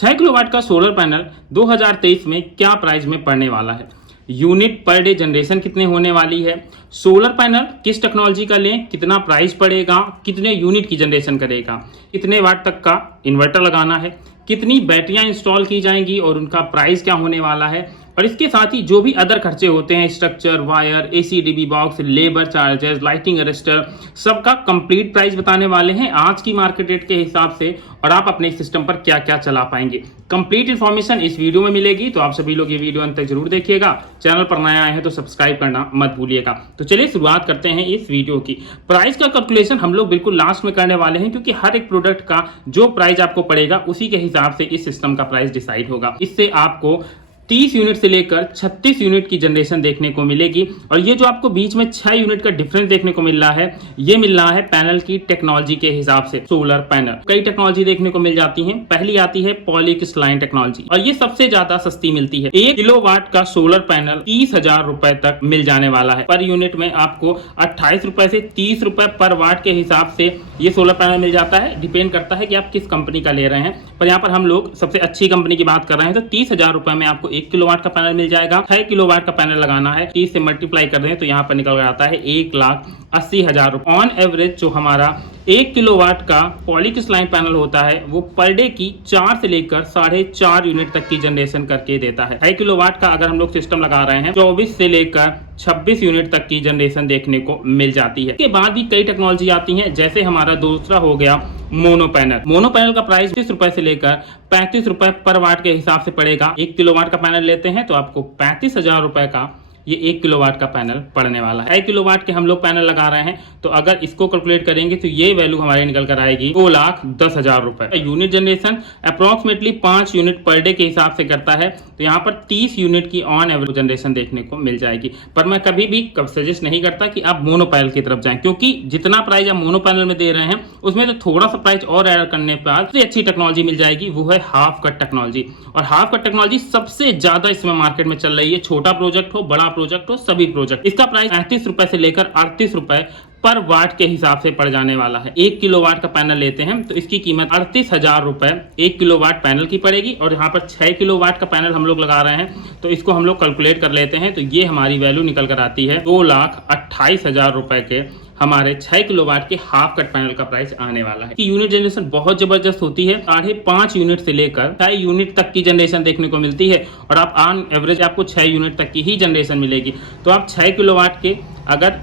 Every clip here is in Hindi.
6 किलोवाट का सोलर पैनल 2023 में क्या प्राइस में पड़ने वाला है, यूनिट पर डे जनरेशन कितने होने वाली है, सोलर पैनल किस टेक्नोलॉजी का लें, कितना प्राइस पड़ेगा, कितने यूनिट की जनरेशन करेगा, कितने वाट तक का इन्वर्टर लगाना है, कितनी बैटरियां इंस्टॉल की जाएंगी और उनका प्राइस क्या होने वाला है, और इसके साथ ही जो भी अदर खर्चे होते हैं structure, wire, ACDB box, labour charges, lighting arrester, सबका कंप्लीट प्राइस बताने वाले हैं आज की मार्केट रेट के हिसाब से, और आप अपने सिस्टम पर क्या क्या चला पाएंगे। कंप्लीट इन्फॉर्मेशन इस वीडियो में मिलेगी, तो आप सभी लोग ये वीडियो अंत तक जरूर देखिएगा। चैनल पर नया आए हैं तो सब्सक्राइब करना मत भूलिएगा। तो चलिए शुरुआत करते हैं इस वीडियो की। प्राइस का कैलकुलेशन हम लोग बिल्कुल लास्ट में करने वाले हैं, क्योंकि हर एक प्रोडक्ट का जो प्राइस आपको पड़ेगा उसी के हिसाब से इस सिस्टम का प्राइस डिसाइड होगा। इससे आपको 30 यूनिट से लेकर 36 यूनिट की जनरेशन देखने को मिलेगी, और ये जो आपको बीच में 6 यूनिट का डिफरेंस देखने को मिल रहा है, ये मिल रहा है पैनल की टेक्नोलॉजी के हिसाब से। सोलर पैनल कई टेक्नोलॉजी देखने को मिल जाती है। पहली आती है पॉलीक्रिस्टलाइन टेक्नोलॉजी, और ये सबसे ज्यादा सस्ती मिलती है। 1 किलोवाट का सोलर पैनल 30,000 रुपए तक मिल जाने वाला है। पर यूनिट में आपको 28 रुपए से 30 रुपए पर वाट के हिसाब से ये सोलर पैनल मिल जाता है। डिपेंड करता है कि आप किस कंपनी का ले रहे हैं, पर यहाँ पर हम लोग सबसे अच्छी कंपनी की बात कर रहे हैं, तो 30,000 रुपए में आपको 1 किलोवाट का पैनल मिल जाएगा। 6 किलोवाट का पैनल लगाना है, 30 से मल्टीप्लाई कर दें तो यहाँ पर निकल आता है 1,80,000 रुपए। ऑन एवरेज जो हमारा 1 किलोवाट का पॉलीक्रिस्टलाइन पैनल होता है वो पर डे की 4 से लेकर 4.5 यूनिट तक की जनरेशन करके देता है। 6 किलोवाट का अगर हम लोग सिस्टम लगा रहे हैं 24 से लेकर 26 यूनिट तक की जनरेशन देखने को मिल जाती है। इसके बाद भी कई टेक्नोलॉजी आती हैं, जैसे हमारा दूसरा हो गया मोनो पैनल। मोनो पैनल का प्राइस 20 रुपए से लेकर 35 रुपए पर वाट के हिसाब से पड़ेगा। 1 किलोवाट का पैनल लेते हैं तो आपको 35,000 रुपए का ये 1 किलोवाट का पैनल पड़ने वाला है। 1 किलोवाट के हम लोग पैनल लगा रहे हैं, तो अगर इसको कैलकुलेट करेंगे तो ये वैल्यू हमारी निकल कर आएगी 2,10,000 रुपए। Unit generation approximately 5 unit per day के हिसाब से करता है, तो यहाँ पर 30 यूनिट की ऑन एवरेज जनरेशन देखने को मिल जाएगी। पर मैं कभी भी सजेस्ट नहीं करता कि आप मोनो पैनल की तरफ जाएं, क्योंकि जितना प्राइस आप मोनो पैनल में दे रहे हैं उसमें तो थोड़ा सा प्राइस और ऐड करने पर सबसे अच्छी टेक्नोलॉजी मिल जाएगी, वो है हाफ कट टेक्नोलॉजी। और हाफ कट टेक्नोलॉजी सबसे ज्यादा इसमें मार्केट में चल रही है। छोटा प्रोजेक्ट हो, बड़ा प्रोजेक्ट हो, सभी प्रोजेक्ट। इसका प्राइस 35 रुपए से लेकर 38 रुपए पर वाट के हिसाब से पड़ जाने वाला है। 1 किलोवाट का पैनल लेते हैं तो इसकी कीमत 38,000 रुपए 1 किलोवाट पैनल की पड़ेगी, और यहाँ पर 6 किलोवाट का पैनल हम लोग लगा रहे हैं तो इसको हम लोग कैलकुलेट कर लेते हैं, तो ये हमारी वैल्यू निकल कर आती है 2,28,000 रुपए के हमारे 6 किलोवाट के हाफ कट पैनल का प्राइस आने वाला है। यूनिट जनरेशन बहुत जबरदस्त होती है। 5.5 यूनिट से लेकर 6 यूनिट तक की जनरेशन देखने को मिलती है, और आप ऑन एवरेज आपको 6 यूनिट तक की ही जनरेशन मिलेगी। तो आप 6 किलोवाट के अगर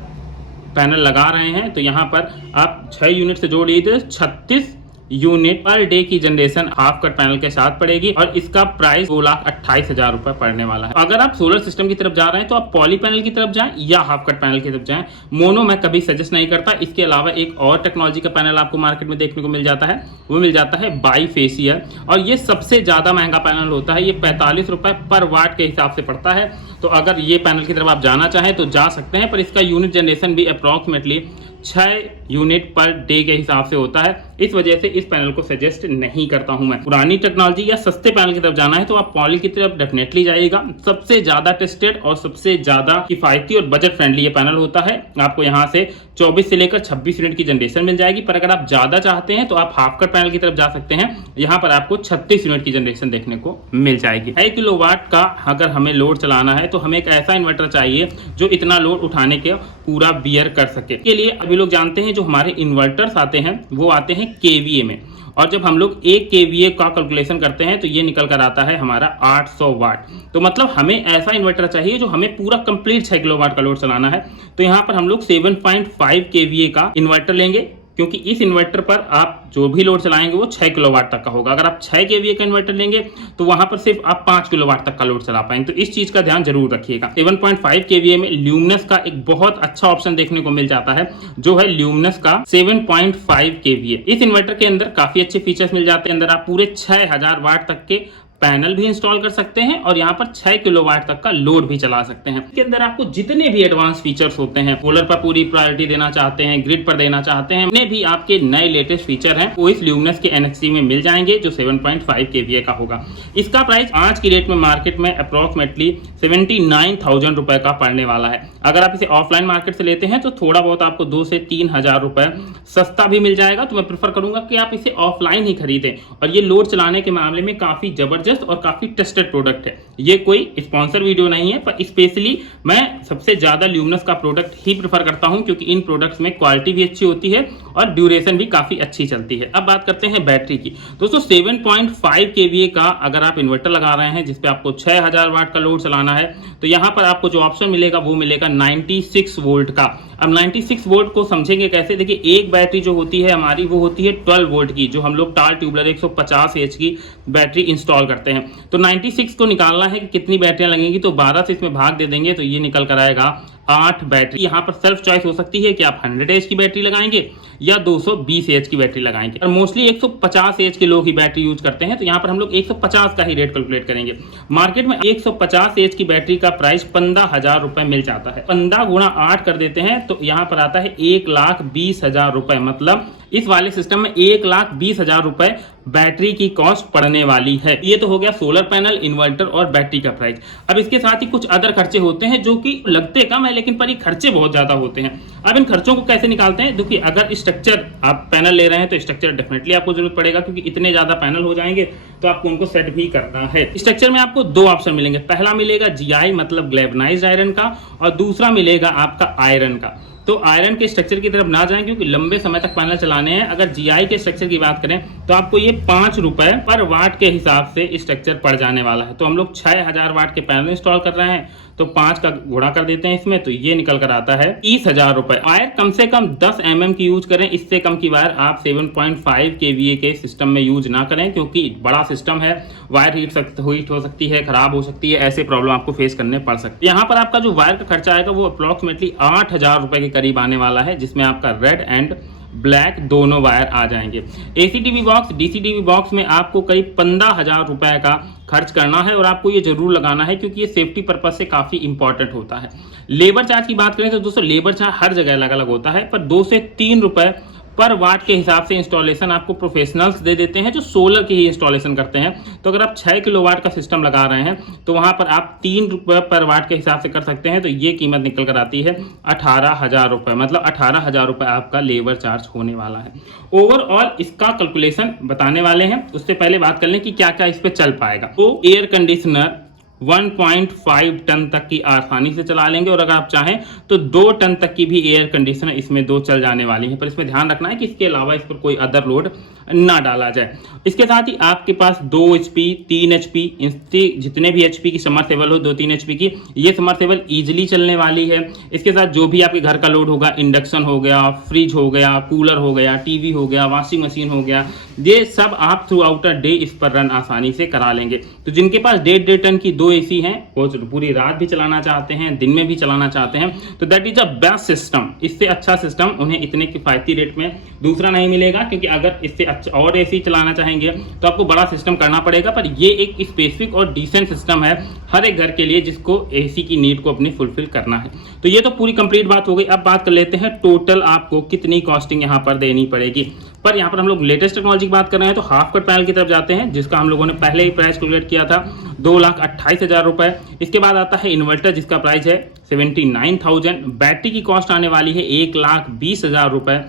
पैनल लगा रहे हैं तो यहाँ पर आप 6 यूनिट से जोड़ लीजिए, 36 यूनिट पर डे की जनरेशन हाफ कट पैनल के साथ पड़ेगी, और इसका प्राइस 2,28,000 रुपए पड़ने वाला है। अगर आप सोलर सिस्टम की तरफ जा रहे हैं तो आप पॉली पैनल की तरफ जाएं या हाफ कट पैनल की तरफ जाएं। मोनो मैं कभी सजेस्ट नहीं करता। इसके अलावा एक और टेक्नोलॉजी का पैनल आपको मार्केट में देखने को मिल जाता है, वो मिल जाता है बाईफेशियल, और ये सबसे ज्यादा महंगा पैनल होता है। ये 45 रुपए पर वाट के हिसाब से पड़ता है। तो अगर ये पैनल की तरफ आप जाना चाहें तो जा सकते हैं, पर इसका यूनिट जनरेशन भी अप्रोक्सीमेटली 6 यूनिट पर डे के हिसाब से होता है। इस वजह से इस पैनल को सजेस्ट नहीं करता हूं मैं। पुरानी टेक्नोलॉजी या सस्ते पैनल की तरफ जाना है तो आप पॉली की तरफ डेफिनेटली जाइएगा। सबसे ज्यादा टेस्टेड और सबसे ज्यादा किफायती और बजट फ्रेंडली ये पैनल होता है। आपको यहाँ से 24 से लेकर 26 यूनिट की जनरेशन मिल जाएगी। पर अगर आप ज्यादा चाहते हैं तो आप हाफ कट पैनल की तरफ जा सकते हैं, यहाँ पर आपको 36 यूनिट की जनरेशन देखने को मिल जाएगी। 1 किलोवाट का अगर हमें लोड चलाना है तो हमें एक ऐसा इन्वर्टर चाहिए जो इतना लोड उठाने के पूरा बियर कर सके। के लिए अभी लोग जानते हैं जो हमारे इन्वर्टर्स आते हैं वो आते हैं केवीए में, और जब हम लोग 1 केवीए का कैलकुलेशन करते हैं तो ये निकल कर आता है हमारा 800 वाट। तो मतलब हमें ऐसा इन्वर्टर चाहिए जो हमें पूरा कंप्लीट 6 किलोवाट का लोड चलाना है। तो यहाँ पर हम लोग 7.5 केवीए का इन्वर्टर लेंगे, क्योंकि इस इन्वर्टर पर आप जो भी लोड चलाएंगे वो 6 किलोवाट तक का होगा। अगर आप 6 केवीए का इन्वर्टर लेंगे तो वहां पर सिर्फ आप 5 किलोवाट तक का लोड चला पाएंगे। तो इस चीज का ध्यान जरूर रखिएगा। 7.5 केवीए में ल्यूमिनस का एक बहुत अच्छा ऑप्शन देखने को मिल जाता है, जो है ल्यूमिनस का 7.5 केवीए। इस इन्वर्टर के अंदर काफी अच्छे फीचर्स मिल जाते हैं। अंदर आप पूरे 6000 वाट तक के पैनल भी इंस्टॉल कर सकते हैं और यहाँ पर 6 किलोवाट तक का लोड भी चला सकते हैं। इसके अंदर आपको जितने भी एडवांस फीचर्स होते हैं, सोलर पर पूरी प्रायोरिटी देना चाहते हैं, ग्रिड पर देना चाहते हैं, उन्हें भी आपके नए लेटेस्ट फीचर हैं वो इस ल्यूमिनस के NXT में मिल जाएंगे जो 7.5 kVA का होगा। इसका प्राइस आज की डेट में मार्केट में अप्रोक्सीमेटली 79,000 रुपए का पड़ने वाला है। अगर आप इसे ऑफलाइन मार्केट से लेते हैं तो थोड़ा बहुत आपको 2 से 3 हजार रुपए सस्ता भी मिल जाएगा। तो मैं प्रेफर करूंगा कि आप इसे ऑफलाइन ही खरीदें। और ये लोड चलाने के मामले में काफी जबरदस्त और काफी टेस्टेड प्रोडक्ट है। ये कोई स्पॉन्सर वीडियो नहीं है, पर स्पेशली मैं सबसे ज्यादा ल्यूमिनस का प्रोडक्ट ही प्रेफर करता हूं क्योंकि इन प्रोडक्ट्स में क्वालिटी भी अच्छी होती है और ड्यूरेशन भी काफी अच्छी चलती है। अब बात करते हैं बैटरी की। दोस्तों 7.5 kVA का अगर आप इन्वर्टर लगा रहे हैं जिसपे आपको 6000 वाट का लोड चलाना है तो यहाँ पर आपको जो ऑप्शन मिलेगा वो मिलेगा 96 वोल्ट का। अब 96 वोल्ट को समझेंगे कैसे? देखिए, एक बैटरी जो होती है हमारी वो होती है 12 वोल्ट की, जो हम लोग टाल ट्यूबलर 150 एच की बैटरी इंस्टॉल करते हैं। तो 96 को निकालना है कि कितनी बैटरियां लगेंगी, तो 12 से इसमें भाग दे देंगे तो ये निकल कर आएगा 8 बैटरी। यहाँ पर सेल्फ चॉइस हो सकती है कि आप 100 एच की बैटरी लगाएंगे या 220 एच की बैटरी लगाएंगे। और मोस्टली 150 एच के लोग ही बैटरी यूज करते हैं, तो यहाँ पर हम लोग 150 का ही रेट कैलकुलेट करेंगे। मार्केट में 150 एच की बैटरी का प्राइस 15,000 रुपए मिल जाता है। 15 गुणा 8 कर देते हैं तो यहाँ पर आता है 1,20,000 रुपए। मतलब इस वाले सिस्टम में 1,20,000 रुपए बैटरी की कॉस्ट पड़ने वाली है। ये तो हो गया सोलर पैनल, इन्वर्टर और बैटरी का प्राइस। अब इसके साथ ही कुछ अदर खर्चे होते हैं जो कि लगते कम है लेकिन पर ये खर्चे बहुत ज्यादा होते हैं। अब इन खर्चों को कैसे निकालते हैं? देखिए, अगर स्ट्रक्चर आप पैनल ले रहे हैं तो स्ट्रक्चर डेफिनेटली आपको जरूरत पड़ेगा क्योंकि इतने ज्यादा पैनल हो जाएंगे तो आपको उनको सेट भी करना है। स्ट्रक्चर में आपको 2 ऑप्शन मिलेंगे। पहला मिलेगा GI मतलब गैल्वेनाइज्ड आयरन का और दूसरा मिलेगा आपका आयरन का। तो आयरन के स्ट्रक्चर की तरफ ना जाएं क्योंकि लंबे समय तक पैनल चलाने हैं। अगर GI के स्ट्रक्चर की बात करें तो आपको ये 5 रुपए पर वाट के हिसाब से स्ट्रक्चर पड़ जाने वाला है। तो हम लोग 6000 वाट के पैनल इंस्टॉल कर रहे हैं तो 5 का गुणा कर देते हैं इसमें, तो ये निकल कर आता है 30,000 रुपए। वायर कम से कम 10 mm की यूज करें, इससे कम की वायर आप 7.5 kVA के सिस्टम में यूज ना करें क्योंकि बड़ा सिस्टम है, वायर हीट हो सकती है, खराब हो सकती है, ऐसे प्रॉब्लम आपको फेस करने पड़ सकती है। यहाँ पर आपका जो वायर का खर्चा आएगा वो अप्रोक्सीमेटली 8,000 रुपए के करीब आने वाला है, जिसमें आपका रेड एंड ब्लैक दोनों वायर आ जाएंगे। AC/TV बॉक्स, DC/TV बॉक्स में आपको करीब 15,000 रुपए का खर्च करना है और आपको ये जरूर लगाना है क्योंकि ये सेफ्टी पर्पज से काफी इंपॉर्टेंट होता है। लेबर चार्ज की बात करें तो दोस्तों लेबर चार्ज हर जगह अलग अलग होता है, पर 2 से 3 रुपए पर वाट के हिसाब से इंस्टॉलेशन आपको प्रोफेशनल्स दे देते हैं जो सोलर की ही इंस्टॉलेशन करते हैं। तो अगर आप 6 किलोवाट का सिस्टम लगा रहे हैं तो वहां पर आप 3 रुपए पर वाट के हिसाब से कर सकते हैं। तो ये कीमत निकल कर आती है 18,000 रुपए। मतलब 18,000 रुपए आपका लेबर चार्ज होने वाला है। ओवरऑल इसका कैलकुलेशन बताने वाले हैं, उससे पहले बात कर लें कि क्या क्या इस पे चल पाएगा। तो एयर कंडीशनर 1.5 टन तक की आसानी से चला लेंगे और अगर आप चाहें तो 2 टन तक की भी एयर कंडीशनर इसमें 2 चल जाने वाली है, पर इसमें ध्यान रखना है कि इसके अलावा इस पर कोई अदर लोड ना डाला जाए। इसके साथ ही आपके पास 2 HP, 3 HP, जितने भी HP की समरसेबल हो, 2-3 HP की, ये समरसेबल इजीली चलने वाली है। इसके साथ जो भी आपके घर का लोड होगा, इंडक्शन हो गया, फ्रिज हो गया, कूलर हो गया, टीवी हो गया, वॉशिंग मशीन हो गया, ये सब आप थ्रू आउट अ डे इस पर रन आसानी से करा लेंगे। तो जिनके पास 1.5 टन की 2 AC हैं, वो पूरी रात भी चलाना चाहते हैं, दिन में भी चलाना चाहते हैं, तो that is a best system. इससे अच्छा सिस्टम उन्हें इतने किफायती रेट में दूसरा नहीं मिलेगा, क्योंकि अगर इससे अच्छा और AC चलाना चाहेंगे तो आपको बड़ा सिस्टम करना पड़ेगा, पर ये एक स्पेसिफिक और डिसेंट सिस्टम है हर एक घर के लिए जिसको AC की नीड को अपनी फुलफिल करना है। तो ये तो पूरी कंप्लीट बात हो गई। अब बात कर लेते हैं टोटल आपको कितनी कॉस्टिंग यहाँ पर देनी पड़ेगी। पर यहाँ पर हम लोग लेटेस्ट टेक्नोलॉजी की बात कर रहे हैं तो हाफ कट पैनल की तरफ जाते हैं, जिसका हम लोगों ने पहले ही प्राइस कैलकुलेट किया था 2,28,000 रुपए। इसके बाद आता है इन्वर्टर जिसका प्राइस है 79,000। बैटरी की कॉस्ट आने वाली है 1,20,000 रुपए।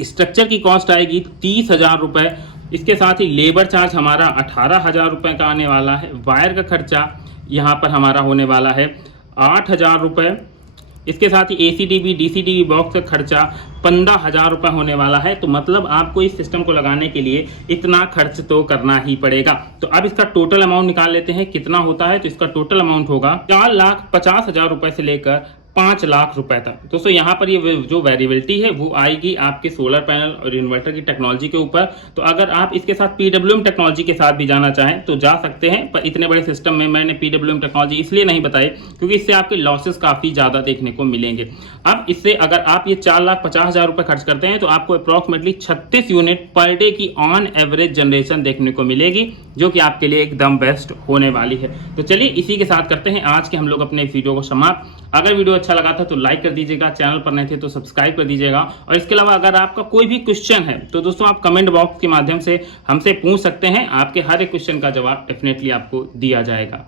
स्ट्रक्चर की कॉस्ट आएगी 30,000 रुपए। इसके साथ ही लेबर चार्ज हमारा 18,000 रुपए का आने वाला है। वायर का खर्चा यहाँ पर हमारा होने वाला है 8,000 रुपए। इसके साथ ही AC/TV, DC/TV बॉक्स का खर्चा 15,000 रुपए होने वाला है। तो मतलब आपको इस सिस्टम को लगाने के लिए इतना खर्च तो करना ही पड़ेगा। तो अब इसका टोटल अमाउंट निकाल लेते हैं कितना होता है। तो इसका टोटल अमाउंट होगा 4,50,000 रुपए से लेकर 5 लाख रुपए तक। दोस्तों यहाँ पर ये जो वेरिएबिलिटी है वो आएगी आपके सोलर पैनल और इन्वर्टर की टेक्नोलॉजी के ऊपर। तो अगर आप इसके साथ पीडब्ल्यूएम टेक्नोलॉजी के साथ भी जाना चाहें तो जा सकते हैं, पर इतने बड़े सिस्टम में मैंने पीडब्ल्यूएम टेक्नोलॉजी इसलिए नहीं बताई क्योंकि इससे आपके लॉसेस काफी ज्यादा देखने को मिलेंगे। अब इससे अगर आप ये 4,50,000 रुपए खर्च करते हैं तो आपको अप्रोक्सीमेटली 36 यूनिट पर डे की ऑन एवरेज जनरेशन देखने को मिलेगी, जो कि आपके लिए एकदम बेस्ट होने वाली है। तो चलिए इसी के साथ करते हैं आज के हम लोग अपने वीडियो को समाप्त। अगर वीडियो अच्छा लगा था तो लाइक कर दीजिएगा, चैनल पर नए थे तो सब्सक्राइब कर दीजिएगा, और इसके अलावा अगर आपका कोई भी क्वेश्चन है तो दोस्तों आप कमेंट बॉक्स के माध्यम से हमसे पूछ सकते हैं। आपके हर एक क्वेश्चन का जवाब डेफिनेटली आपको दिया जाएगा।